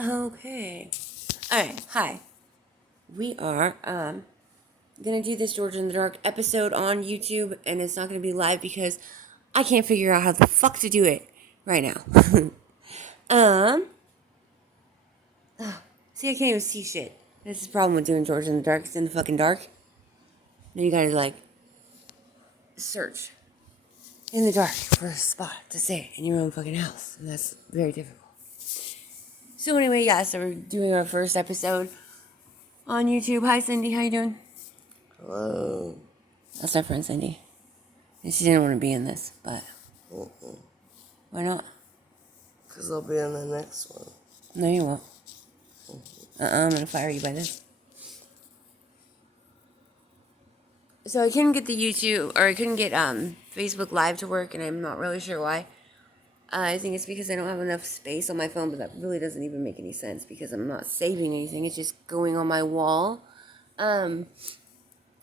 Okay. Alright, hi. We are gonna do this Georgia in the Dark episode on YouTube, and it's not gonna be live because I can't figure out how the fuck to do it right now. um See, I can't even see shit. That's the problem with doing Georgia in the Dark. It's in the fucking dark. Then you gotta like search in the dark for a spot to say in your own fucking house. And that's very difficult. So anyway, yeah, so we're doing our first episode on YouTube. Hi Cindy, how you doing? Hello. That's our friend Cindy. And she didn't want to be in this, but why not? Because I'll be in the next one. No, you won't. I'm gonna fire you by this. So I couldn't get the YouTube, or I couldn't get Facebook Live to work, and I'm not really sure why. I think it's because I don't have enough space on my phone, but that really doesn't even make any sense because I'm not saving anything. It's just going on my wall. And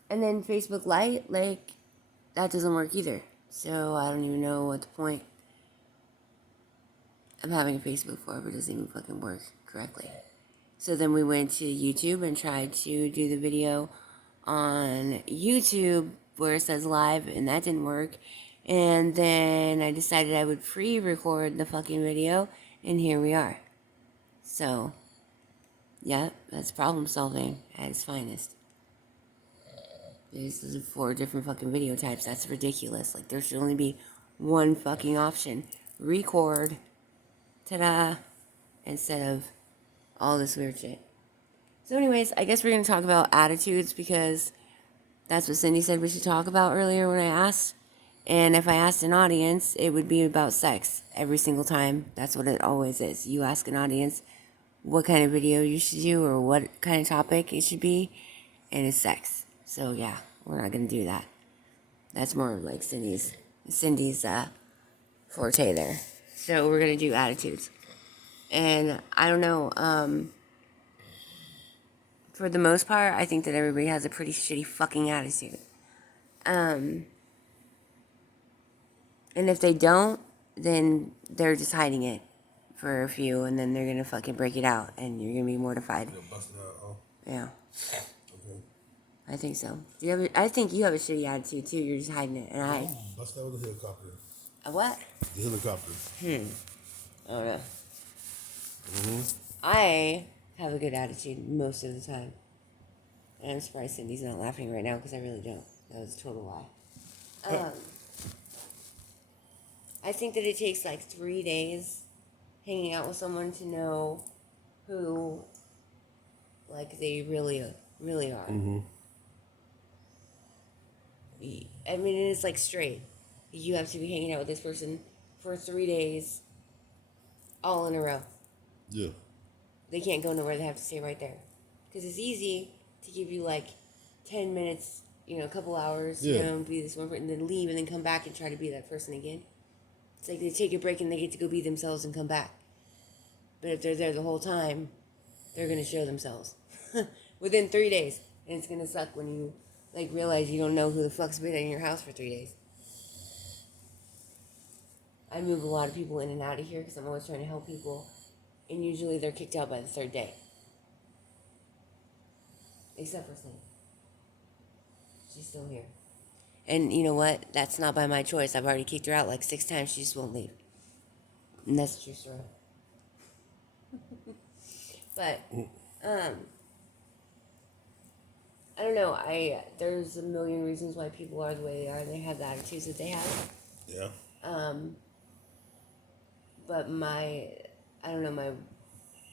then Facebook Lite, like, that doesn't work either. So I don't even know what the point of having a Facebook for if it doesn't even fucking work correctly. So then we went to YouTube and tried to do the video on YouTube where it says live, and that didn't work. And then I decided I would pre-record the fucking video, and here we are. So, yeah, that's problem solving at its finest. There's 4 different fucking video types. That's ridiculous. Like, there should only be one fucking option. Record. Ta-da. Instead of all this weird shit. So anyways, I guess we're going to talk about attitudes because that's what Cindy said we should talk about earlier when I asked. And if I asked an audience, it would be about sex every single time. That's what it always is. You ask an audience what kind of video you should do or what kind of topic it should be, and it's sex. So yeah, we're not going to do that. That's more like Cindy's forte there. So we're going to do attitudes. And I don't know, for the most part, I think that everybody has a pretty shitty fucking attitude. And if they don't, then they're just hiding it for a few, and then they're gonna fucking break it out, and you're gonna be mortified. Bust it out, oh. Yeah. Okay. I think so. I think you have a shitty attitude too. You're just hiding it, and I. Bust out with a helicopter. A what? The helicopter. I don't know. I have a good attitude most of the time. And I'm surprised Cindy's not laughing right now because I really don't. That was a total lie. I think that it takes like 3 days hanging out with someone to know who, like, they really are. Mm-hmm. I mean, it's like straight. You have to be hanging out with this person for 3 days, all in a row. Yeah. They can't go nowhere. They have to stay right there. Because it's easy to give you like 10 minutes, a couple hours, be this one person, and then leave and then come back and try to be that person again. It's like they take a break and they get to go be themselves and come back. But if they're there the whole time, they're going to show themselves. Within 3 days. And it's going to suck when you like realize you don't know who the fuck's been in your house for 3 days. I move a lot of people in and out of here because I'm always trying to help people. And usually they're kicked out by the 3rd day. Except for Cindy. She's still here. And you know what? That's not by my choice. I've already kicked her out like 6 times. She just won't leave. And that's a true story. But, I don't know. There's a million reasons why people are the way they are. They have the attitudes that they have. Yeah. But I don't know,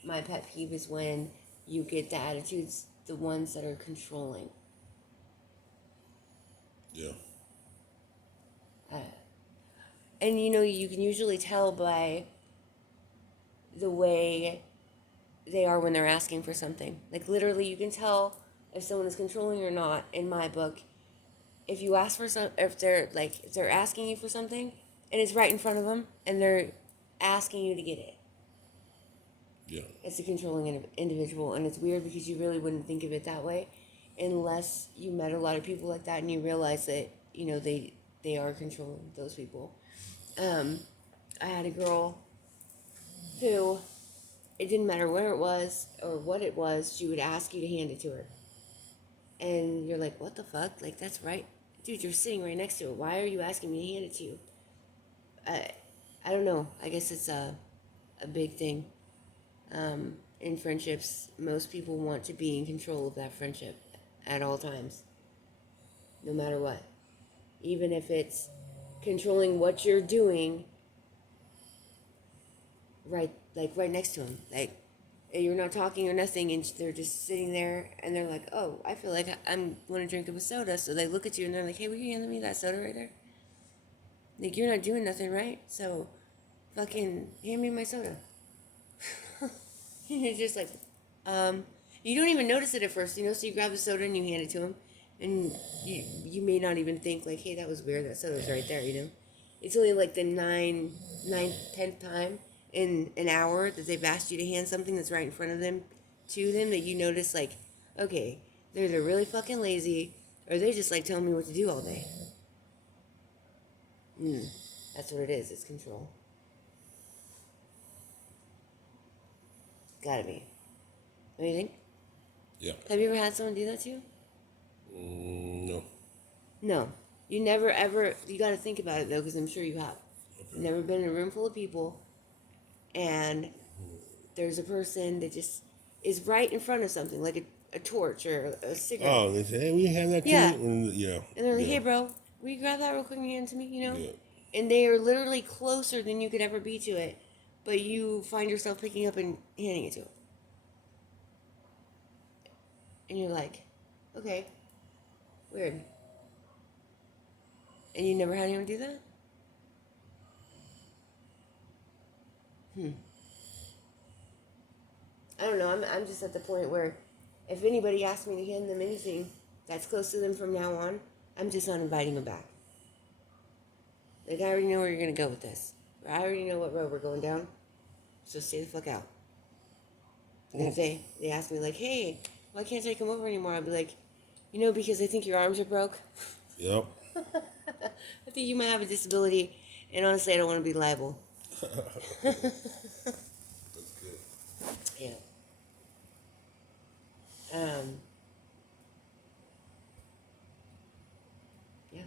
my pet peeve is when you get the attitudes, the ones that are controlling. Yeah. And you can usually tell by the way they are when they're asking for something. Like literally you can tell if someone is controlling or not in my book. If you ask for if they're asking you for something and it's right in front of them and they're asking you to get it. Yeah. It's a controlling individual, and it's weird because you really wouldn't think of it that way unless you met a lot of people like that and you realize that, they are controlling those people. I had a girl who it didn't matter where it was or what it was, she would ask you to hand it to her. And you're like, what the fuck? Like, that's right. Dude, you're sitting right next to it. Why are you asking me to hand it to you? I don't know. I guess it's a big thing. In friendships, most people want to be in control of that friendship at all times, no matter what. Even if it's controlling what you're doing right next to them. Like, you're not talking or nothing, and they're just sitting there, and they're like, oh, I feel like I'm going to drink a soda. So they look at you, and they're like, hey, will you hand me that soda right there? Like, you're not doing nothing, right? So fucking hand me my soda. And you're just like, you don't even notice it at first, so you grab the soda and you hand it to him, and you may not even think like, hey, that was weird, that soda's right there. It's only like the ninth, 10th time in an hour that they've asked you to hand something that's right in front of them to them that you notice, like, okay, they're either really fucking lazy or they just like telling me what to do all day. That's what it is. It's control. Gotta be. What do you think? Yeah. Have you ever had someone do that to you? No. No. You never ever. You got to think about it though, because I'm sure you have. Okay. You've never been in a room full of people, and there's a person that just is right in front of something, like a torch or a cigarette. Oh, they say, hey, we have that Yeah. too? Yeah. And they're like, Yeah. hey, bro, will you grab that real quick and hand it to me? Yeah. And they are literally closer than you could ever be to it, but you find yourself picking up and handing it to them. And you're like, okay, weird. And you never had anyone do that? I don't know. I'm just at the point where if anybody asks me to hand them anything that's close to them from now on, I'm just not inviting them back. Like, I already know where you're going to go with this. I already know what road we're going down. So stay the fuck out. And if they ask me, like, hey, why can't I come over anymore? I'll be like, because I think your arms are broke. Yep. I think you might have a disability. And honestly, I don't want to be liable. That's good. Yeah. Yeah.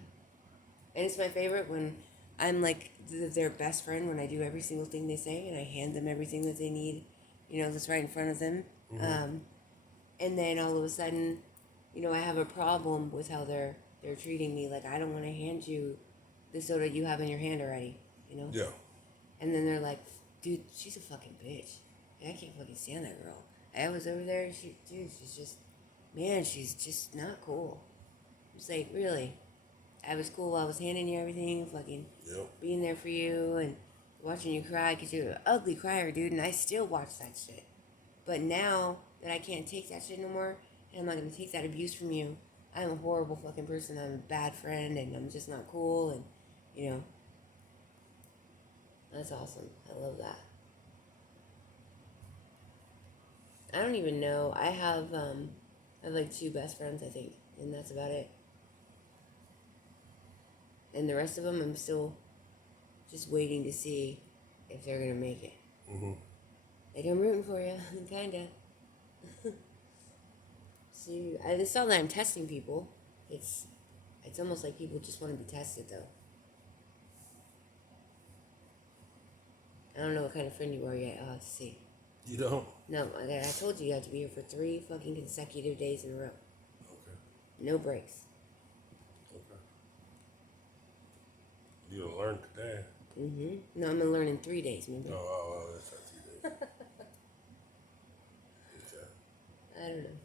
And it's my favorite when I'm like their best friend, when I do every single thing they say and I hand them everything that they need, that's right in front of them. And then all of a sudden, I have a problem with how they're treating me. Like, I don't want to hand you the soda you have in your hand already, Yeah. And then they're like, dude, she's a fucking bitch. I can't fucking stand that girl. I was over there, she's just not cool. It's like, really? I was cool while I was handing you everything, fucking Yep. being there for you and watching you cry because you're an ugly crier, dude, and I still watch that shit. But now that I can't take that shit no more, and I'm not going to take that abuse from you, I'm a horrible fucking person. I'm a bad friend, and I'm just not cool, and, that's awesome. I love that. I don't even know. I have like 2 best friends, I think, and that's about it. And the rest of them, I'm still just waiting to see if they're gonna make it. Like, I'm rooting for you, kinda. See, it's not that I'm testing people. It's almost like people just want to be tested, though. I don't know what kind of friend you are yet. I'll have to see. You don't? No, I told you have to be here for 3 fucking consecutive days in a row. Okay. No breaks. Okay. You'll learn today. No, I'm gonna learn in 3 days, remember? Oh, that's not 2 days. Okay. I don't know.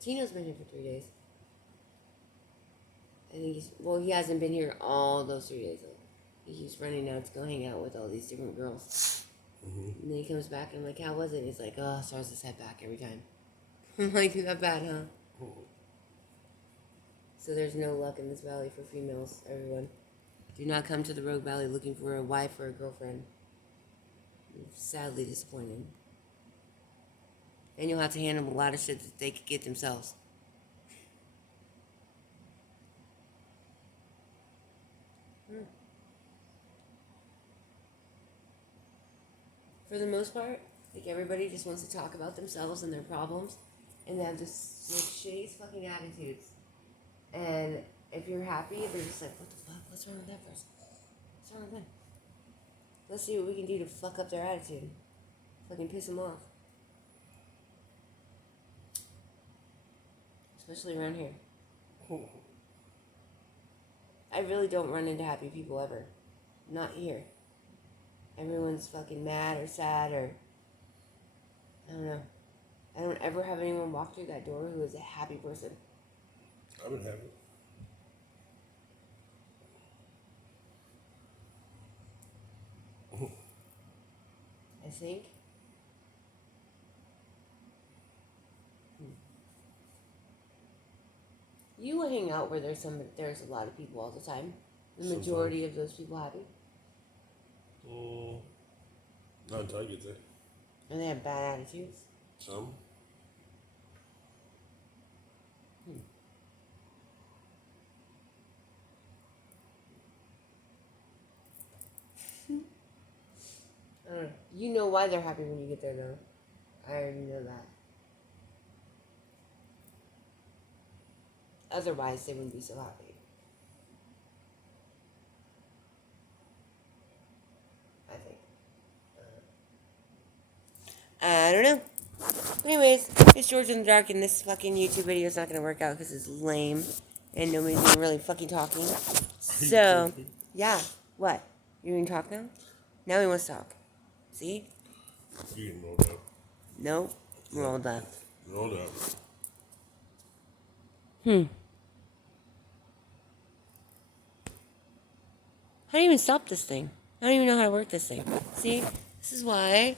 Tino's been here for 3 days. I think he hasn't been here all those 3 days. Like, he keeps running out to go hang out with all these different girls. And then he comes back and I'm like, how was it? And he's like, oh, stars his head back every time. I'm like, not bad, huh? So there's no luck in this valley for females, everyone. Do not come to the Rogue Valley looking for a wife or a girlfriend. I'm sadly disappointed. And you'll have to hand them a lot of shit that they could get themselves. For the most part, Like everybody just wants to talk about themselves and their problems, and they have this like shitty fucking attitudes. And if you're happy, they're just like, what the fuck? What's wrong with that person? What's wrong with them? Let's see what we can do to fuck up their attitude. Fucking piss them off. Especially around here. I really don't run into happy people ever. Not here. Everyone's fucking mad or sad or... I don't know. I don't ever have anyone walk through that door who is a happy person. I've been happy. I think. You hang out where there's a lot of people all the time. The majority of those people happy. Not until I get there. And they have bad attitudes. Some. I don't know. You know why they're happy when you get there, though. I already know that. Otherwise, they wouldn't be so happy. I think. I don't know. Anyways, it's George in the Dark, and this fucking YouTube video is not going to work out because it's lame, and nobody's even really fucking talking. So, yeah. What? You going to talk now? Now he wants to talk. See? You getting rolled up. Nope. Rolled up. Rolled up. How do you even stop this thing? I don't even know how to work this thing. See? This is why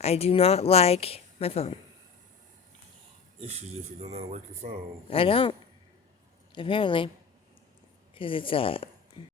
I do not like my phone. Issues if you don't know how to work your phone. I don't. Apparently. Because it's